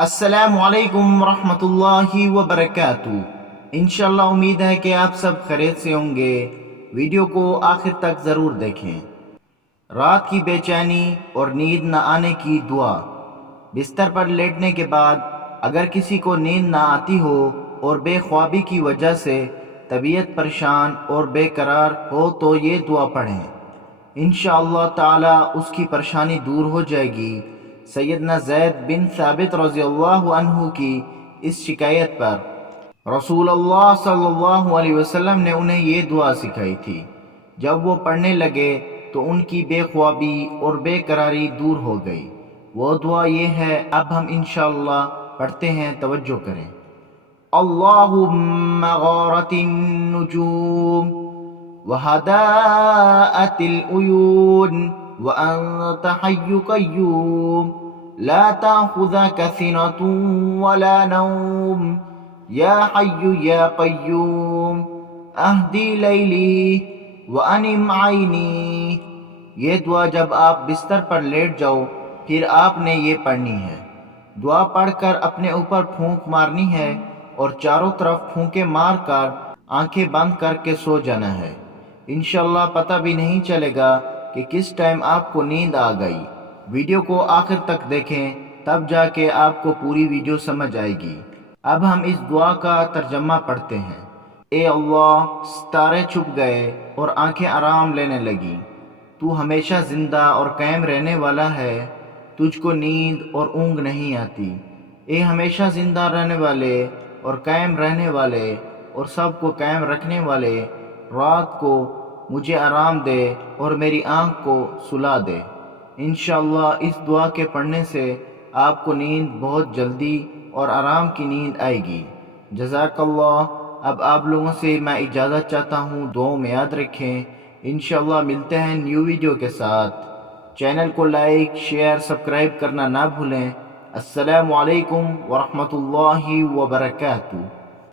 السلام علیکم ورحمۃ اللہ وبرکاتہ۔ انشاءاللہ امید ہے کہ آپ سب خیریت سے ہوں گے۔ ویڈیو کو آخر تک ضرور دیکھیں۔ رات کی بے چینی اور نیند نہ آنے کی دعا۔ بستر پر لیٹنے کے بعد اگر کسی کو نیند نہ آتی ہو اور بے خوابی کی وجہ سے طبیعت پریشان اور بے قرار ہو تو یہ دعا پڑھیں، انشاءاللہ تعالی اس کی پریشانی دور ہو جائے گی۔ سیدنا زید بن ثابت رضی اللہ عنہ کی اس شکایت پر رسول اللہ صلی اللہ علیہ وسلم نے انہیں یہ دعا سکھائی تھی۔ جب وہ پڑھنے لگے تو ان کی بے خوابی اور بے قراری دور ہو گئی۔ وہ دعا یہ ہے، اب ہم انشاءاللہ پڑھتے ہیں، توجہ کریں۔ اللہم غارت النجوم وہداءت العیون وانت حی قیوم لا تأخذک سنۃ ولا نوم یا حی یا قیوم اہدی لیلی وانم عینی۔ یہ دعا جب آپ بستر پر لیٹ جاؤ پھر آپ نے یہ پڑھنی ہے۔ دعا پڑھ کر اپنے اوپر پھونک مارنی ہے اور چاروں طرف پھونکے مار کر آنکھیں بند کر کے سو جانا ہے۔ انشاءاللہ پتہ بھی نہیں چلے گا کہ کس ٹائم آپ کو نیند آ گئی۔ ویڈیو کو آخر تک دیکھیں، تب جا کے آپ کو پوری ویڈیو سمجھ آئے گی۔ اب ہم اس دعا کا ترجمہ پڑھتے ہیں۔ اے اللہ، ستارے چھپ گئے اور آنکھیں آرام لینے لگی۔ تو ہمیشہ زندہ اور قائم رہنے والا ہے، تجھ کو نیند اور اونگ نہیں آتی۔ اے ہمیشہ زندہ رہنے والے اور قائم رہنے والے اور سب کو قائم رکھنے والے، رات کو مجھے آرام دے اور میری آنکھ کو سلا دے۔ انشاءاللہ اس دعا کے پڑھنے سے آپ کو نیند بہت جلدی اور آرام کی نیند آئے گی۔ جزاک اللہ۔ اب آپ لوگوں سے میں اجازت چاہتا ہوں، دعاؤں میں یاد رکھیں۔ انشاءاللہ ملتے ہیں نیو ویڈیو کے ساتھ۔ چینل کو لائک، شیئر، سبسکرائب کرنا نہ بھولیں۔ السلام علیکم ورحمۃ اللہ وبرکاتہ۔